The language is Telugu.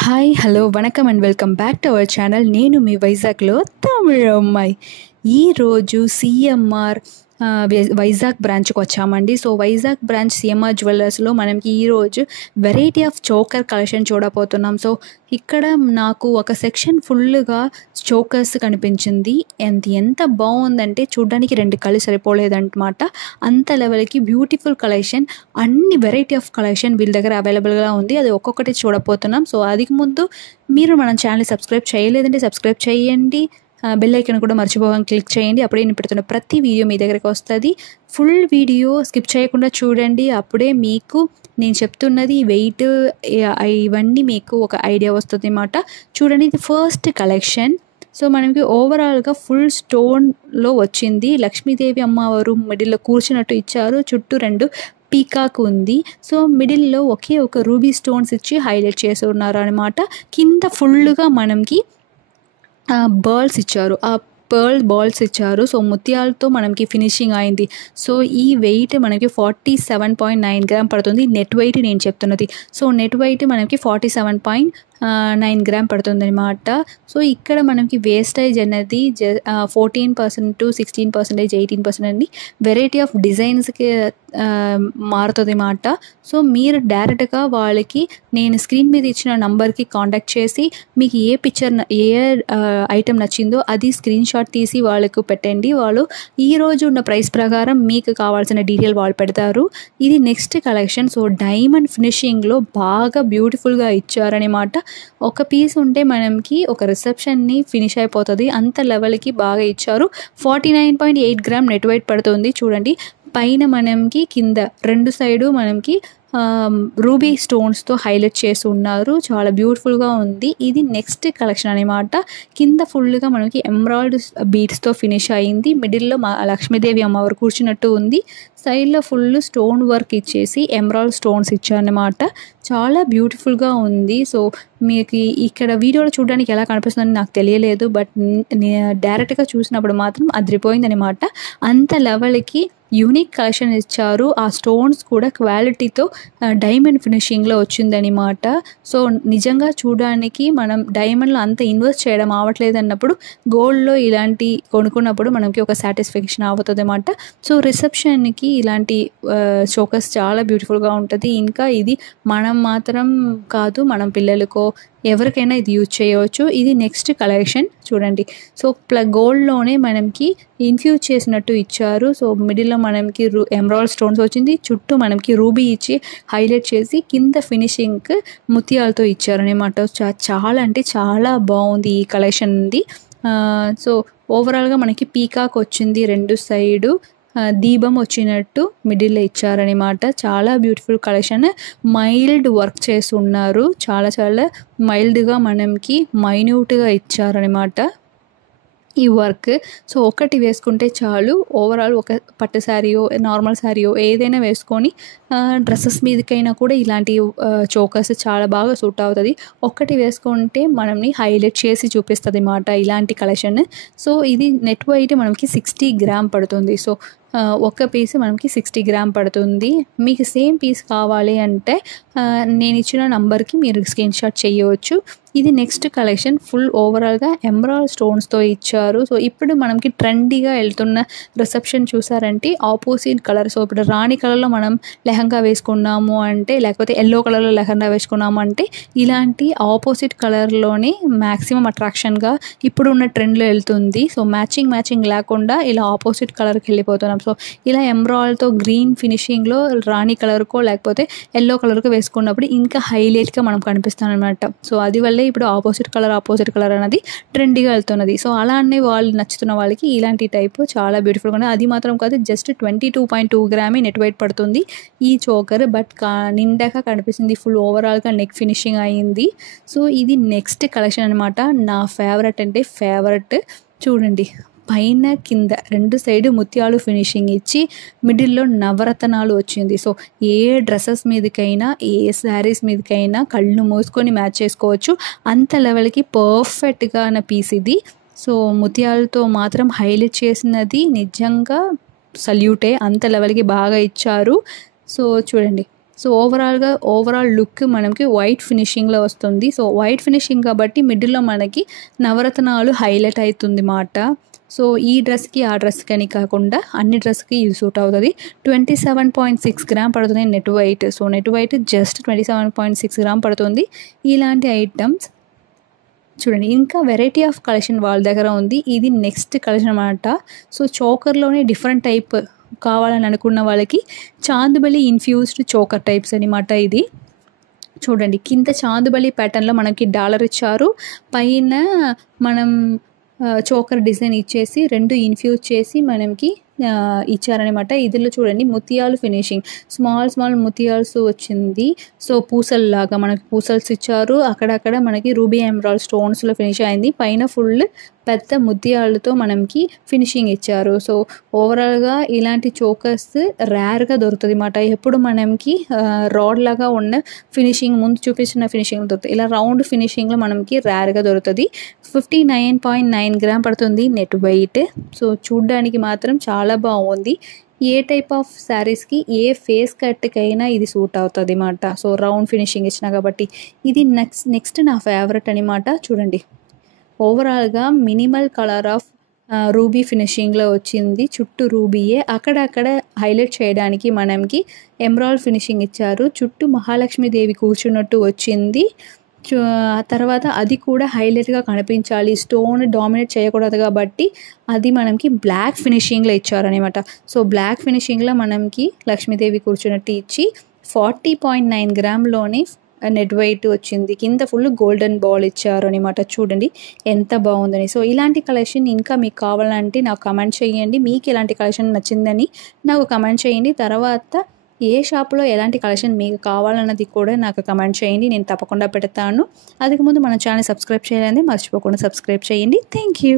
Hi hello vanakkam and welcome back to our channel. నేను మీ వైజాగ్లో తమిళ అమ్మాయి. ఈరోజు సిఎంఆర్ వైజాగ్ బ్రాంచ్కి వచ్చామండి. సో వైజాగ్ బ్రాంచ్ సిఎంఆర్ జ్యువెలర్స్లో మనకి ఈరోజు వెరైటీ ఆఫ్ చోకర్ కలెక్షన్ చూడబోతున్నాం. సో ఇక్కడ నాకు ఒక సెక్షన్ ఫుల్గా చోకర్స్ కనిపించింది. ఎంత బాగుందంటే చూడడానికి 2 కళ్ళు సరిపోలేదన్నమాట. అంత లెవెల్కి బ్యూటిఫుల్ కలెక్షన్, అన్ని వెరైటీ ఆఫ్ కలెక్షన్ వీళ్ళ దగ్గర అవైలబుల్గా ఉంది. అది ఒక్కొక్కటి చూడబోతున్నాం. సో అది ముందు మీరు మన ఛానల్ని సబ్స్క్రైబ్ చేయలేదంటే సబ్స్క్రైబ్ చేయండి. బెల్ ఐకాన్ కూడా మర్చిపోకుండా క్లిక్ చేయండి. అప్పుడే నేను పెడుతున్న ప్రతి వీడియో మీ దగ్గరికి వస్తుంది. ఫుల్ వీడియో స్కిప్ చేయకుండా చూడండి. అప్పుడే మీకు నేను చెప్తున్నది వెయిట్ ఇవన్నీ మీకు ఒక ఐడియా వస్తుంది అన్నమాట. చూడండి, ఇది ఫస్ట్ కలెక్షన్. సో మనకి ఓవరాల్గా ఫుల్ స్టోన్లో వచ్చింది. లక్ష్మీదేవి అమ్మవారు మిడిల్లో కూర్చున్నట్టు ఇచ్చారు. చుట్టూ 2 పీకాక్ ఉంది. సో మిడిల్లో ఒకే ఒక రూబీ స్టోన్స్ ఇచ్చి హైలైట్ చేసి ఉన్నారు అనమాట. కింద ఫుల్గా మనకి బాల్స్ ఇచ్చారు. ఆ పర్ల్ బాల్స్ ఇచ్చారు. సో ముత్యాలతో మనకి ఫినిషింగ్ అయింది. సో ఈ వెయిట్ మనకి 47.9 గ్రామ్ పడుతుంది. నెట్ వెయిట్ నేను చెప్తున్నది. సో నెట్ వెయిట్ మనకి 47.9 గ్రామ్ పడుతుంది అనమాట. సో ఇక్కడ మనకి వేస్టేజ్ అనేది 14% to 16%, 18% అండి. వెరైటీ ఆఫ్ డిజైన్స్కి మారుతుంది అన్నమాట. సో మీరు డైరెక్ట్గా వాళ్ళకి నేను స్క్రీన్ మీద ఇచ్చిన నంబర్కి కాంటాక్ట్ చేసి మీకు ఏ పిక్చర్ ఏ ఐటెం నచ్చిందో అది స్క్రీన్ షాట్ తీసి వాళ్ళకు పెట్టండి. వాళ్ళు ఈరోజు ఉన్న ప్రైస్ ప్రకారం మీకు కావాల్సిన డీటెయిల్ వాళ్ళు పెడతారు. ఇది నెక్స్ట్ కలెక్షన్. సో డైమండ్ ఫినిషింగ్లో బాగా బ్యూటిఫుల్గా ఇచ్చారనమాట. ఒక పీస్ ఉంటే మనకి ఒక రిసెప్షన్ని ఫినిష్ అయిపోతుంది. అంత లెవెల్కి బాగా ఇచ్చారు. 49.8 గ్రామ్ నెట్ వెయిట్ పడుతుంది. చూడండి, పైన మనకి కింద 2 సైడు మనకి రూబీ స్టోన్స్తో హైలైట్ చేసి ఉన్నారు. చాలా బ్యూటిఫుల్గా ఉంది. ఇది నెక్స్ట్ కలెక్షన్ అనమాట. కింద ఫుల్గా మనకి ఎమరాల్డ్ బీడ్స్తో ఫినిష్ అయింది. మిడిల్లో లక్ష్మీదేవి అమ్మవారు కూర్చున్నట్టు ఉంది. సైడ్లో ఫుల్ స్టోన్ వర్క్ ఇచ్చేసి ఎమరాల్డ్ స్టోన్స్ ఇచ్చారనమాట. చాలా బ్యూటిఫుల్గా ఉంది. సో మీకు ఇక్కడ వీడియోలో చూడడానికి ఎలా కనిపిస్తుందని నాకు తెలియలేదు, బట్ డైరెక్ట్గా చూసినప్పుడు మాత్రం అదిరిపోయిందనమాట. అంత లెవెల్కి యూనిక్ కలెక్షన్ ఇచ్చారు. ఆ స్టోన్స్ కూడా క్వాలిటీతో డైమండ్ ఫినిషింగ్లో వచ్చిందనమాట. సో నిజంగా చూడడానికి మనం డైమండ్లో అంత ఇన్వెస్ట్ చేయడం అవ్వట్లేదు అన్నప్పుడు గోల్డ్లో ఇలాంటి కొనుక్కున్నప్పుడు మనకి ఒక సాటిస్ఫాక్షన్ అవుతుంది అన్నమాట. సో రిసెప్షన్కి ఇలాంటి చోకర్స్ చాలా బ్యూటిఫుల్గా ఉంటుంది. ఇంకా ఇది మనం మాత్రం కాదు, మనం పిల్లలకో ఎవరికైనా ఇది యూజ్ చేయవచ్చు. ఇది నెక్స్ట్ కలెక్షన్ చూడండి. సో గోల్డ్లోనే మనకి ఇన్ఫ్యూజ్ చేసినట్టు ఇచ్చారు. సో మిడిల్లో మనకి ఎమరాల్డ్ స్టోన్స్ వచ్చింది. చుట్టూ మనకి రూబీ ఇచ్చి హైలైట్ చేసి కింద ఫినిషింగ్ ముత్యాలతో ఇచ్చారనమాట. చాలా అంటే చాలా బాగుంది ఈ కలెక్షన్ ఉంది. సో ఓవరాల్గా మనకి పీకాక్ వచ్చింది. 2 సైడు దీపం వచ్చినట్టు మిడిల్లో ఇచ్చారనమాట. చాలా బ్యూటిఫుల్ కలెక్షన్. మైల్డ్ వర్క్ చేసి ఉన్నారు. చాలా మైల్డ్గా మనకి మైన్యూట్గా ఇచ్చారనమాట ఈ వర్క్. సో ఒకటి వేసుకుంటే చాలు. ఓవరాల్ ఒక పట్టు శారీయో నార్మల్ శారీయో ఏదైనా వేసుకొని డ్రెస్సెస్ మీదకైనా కూడా ఇలాంటి చోకర్స్ చాలా బాగా సూట్ అవుతుంది. ఒక్కటి వేసుకుంటే మనల్ని హైలైట్ చేసి చూపిస్తుంది అన్నమాట ఇలాంటి కలెక్షన్. సో ఇది నెట్ వెయిట్ మనకి 60 గ్రామ్ పడుతుంది. సో ఒక పీస్ మనకి 60 గ్రామ్ పడుతుంది. మీకు సేమ్ పీస్ కావాలి అంటే నేను ఇచ్చిన నంబర్కి మీరు స్క్రీన్ షాట్ చేయవచ్చు. ఇది నెక్స్ట్ కలెక్షన్. ఫుల్ ఓవరాల్గా ఎమరాల్డ్ స్టోన్స్తో ఇచ్చారు. సో ఇప్పుడు మనకి ట్రెండీగా వెళ్తున్న రిసెప్షన్ చూసారంటే ఆపోజిట్ కలర్. సో ఇప్పుడు రాణి కలర్లో మనం లెహంగా వేసుకున్నాము అంటే, లేకపోతే ఎల్లో కలర్లో లెహంగా వేసుకున్నాము అంటే ఇలాంటి ఆపోజిట్ కలర్లోనే మ్యాక్సిమం అట్రాక్షన్గా ఇప్పుడు ఉన్న ట్రెండ్లో వెళ్తుంది. సో మ్యాచింగ్ లేకుండా ఇలా ఆపోజిట్ కలర్కి వెళ్ళిపోతున్నాం. సో ఇలా ఎమరాల్డ్తో గ్రీన్ ఫినిషింగ్లో రాణి కలర్కో లేకపోతే ఎల్లో కలర్కో వేసుకున్నప్పుడు ఇంకా హైలైట్గా మనం కనిపిస్తాం అనమాట. సో అది వల్లే ఇప్పుడు ఆపోజిట్ కలర్ అనేది ట్రెండీగా వెళ్తున్నది. సో అలానే వాళ్ళు నచ్చుతున్న వాళ్ళకి ఇలాంటి టైప్ చాలా బ్యూటిఫుల్గా ఉంది. అది మాత్రం కాదు, జస్ట్ 22.2 గ్రామే నెట్ వెయిట్ పడుతుంది ఈ చోకర్. బట్ నిండాక కనిపిస్తుంది. ఫుల్ ఓవరాల్గా నెక్ ఫినిషింగ్ అయ్యింది. సో ఇది నెక్స్ట్ కలెక్షన్ అనమాట. నా ఫేవరెట్ అంటే ఫేవరెట్. చూడండి, పైన కింద 2 సైడు ముత్యాలు ఫినిషింగ్ ఇచ్చి మిడిల్లో నవరత్నాలు వచ్చింది. సో ఏ డ్రెస్సెస్ మీదకైనా ఏ శారీస్ మీదకైనా కళ్ళు మూసుకొని మ్యాచ్ చేసుకోవచ్చు. అంత లెవెల్కి పర్ఫెక్ట్గా అన్న పీస్ ఇది. సో ముత్యాలతో మాత్రం హైలైట్ చేసినది నిజంగా సల్యూటే. అంత లెవెల్కి బాగా ఇచ్చారు. సో చూడండి, సో ఓవరాల్ లుక్ మనకి వైట్ ఫినిషింగ్లో వస్తుంది. సో వైట్ ఫినిషింగ్ కాబట్టి మిడిల్లో మనకి నవరత్నాలు హైలైట్ అవుతుంది మాట. సో ఈ డ్రెస్కి ఆ డ్రెస్కి అని కాకుండా అన్ని డ్రెస్కి ఇది సూట్ అవుతుంది. 27.6 గ్రామ్ పడుతుంది net weight. So net weight just 27.6 gram పడుతుంది. ఇలాంటి ఐటమ్స్ చూడండి. ఇంకా వెరైటీ ఆఫ్ కలెక్షన్ వాళ్ళ దగ్గర ఉంది. ఇది నెక్స్ట్ కలెక్షన్ అన్నమాట. సో చోకర్లోనే డిఫరెంట్ టైప్ కావాలని అనుకున్న వాళ్ళకి చాందుబలి ఇన్ఫ్యూజ్డ్ చోకర్ టైప్స్ అనమాట. ఇది చూడండి, కింద చాందుబలి ప్యాటర్న్లో మనకి డాలర్ ఇచ్చారు, పైన మనం చోకర్ డిజైన్ ఇచ్చేసి రెండు ఇన్ఫ్యూజ్ చేసి మనకి ఇచ్చారనమాట. ఇదిలో చూడండి ముత్యాలు ఫినిషింగ్, స్మాల్ ముత్యాల్స్ వచ్చింది. సో పూసల్లాగా మనకి పూసల్స్ ఇచ్చారు, అక్కడక్కడ మనకి రూబీ ఎమరాల్డ్ స్టోన్స్లో ఫినిష్ అయింది, పైన ఫుల్ పెద్ద ముత్యాలతో మనకి ఫినిషింగ్ ఇచ్చారు. సో ఓవరాల్గా ఇలాంటి చోకర్స్ రేర్గా దొరుకుతుంది అన్నమాట. ఎప్పుడు మనకి రాడ్ లాగా ఉన్న ఫినిషింగ్ ముందు చూపించిన ఫినిషింగ్ దొరుకుతుంది, ఇలా రౌండ్ ఫినిషింగ్లో మనకి రేర్గా దొరుకుతుంది. 59.9 గ్రామ్ పడుతుంది నెట్ వెయిట్. సో చూడ్డానికి మాత్రం చాలా బాగుంది. ఏ టైప్ ఆఫ్ శారీస్కి ఏ ఫేస్ కట్కైనా ఇది సూట్ అవుతుంది అన్నమాట. సో రౌండ్ ఫినిషింగ్ ఇచ్చిన కాబట్టి ఇది నెక్స్ట్ నా ఫేవరెట్ అనమాట. చూడండి, ఓవరాల్గా మినిమల్ కలర్ ఆఫ్ రూబీ ఫినిషింగ్లో వచ్చింది, చుట్టూ రూబీయే, అక్కడక్కడ హైలైట్ చేయడానికి మనకి ఎమరాల్డ్ ఫినిషింగ్ ఇచ్చారు, చుట్టూ మహాలక్ష్మీదేవి కూర్చున్నట్టు వచ్చింది. తర్వాత అది కూడా హైలైట్గా కనిపించాలి, స్టోన్ డామినేట్ చేయకూడదు కాబట్టి అది మనకి బ్లాక్ ఫినిషింగ్లో ఇచ్చారనమాట. సో బ్లాక్ ఫినిషింగ్లో మనకి లక్ష్మీదేవి కూర్చున్నట్టు ఇచ్చి 40.9 గ్రామ్లోనే నెట్ వెయిట్ వచ్చింది, కింద ఫుల్ గోల్డెన్ బాల్ ఇచ్చారు అనమాట. చూడండి ఎంత బాగుందని. సో ఇలాంటి కలెక్షన్ ఇంకా మీకు కావాలంటే నాకు కమెంట్ చేయండి, మీకు ఎలాంటి కలెక్షన్ నచ్చిందని నాకు కమెంట్ చేయండి. తర్వాత ఏ షాప్లో ఎలాంటి కలెక్షన్ మీకు కావాలన్నది కూడా నాకు కమెంట్ చేయండి, నేను తప్పకుండా పెడతాను. అందుకు ముందు మన ఛానల్ సబ్స్క్రైబ్ చేయాలని మర్చిపోకుండా సబ్స్క్రైబ్ చేయండి. Thank you.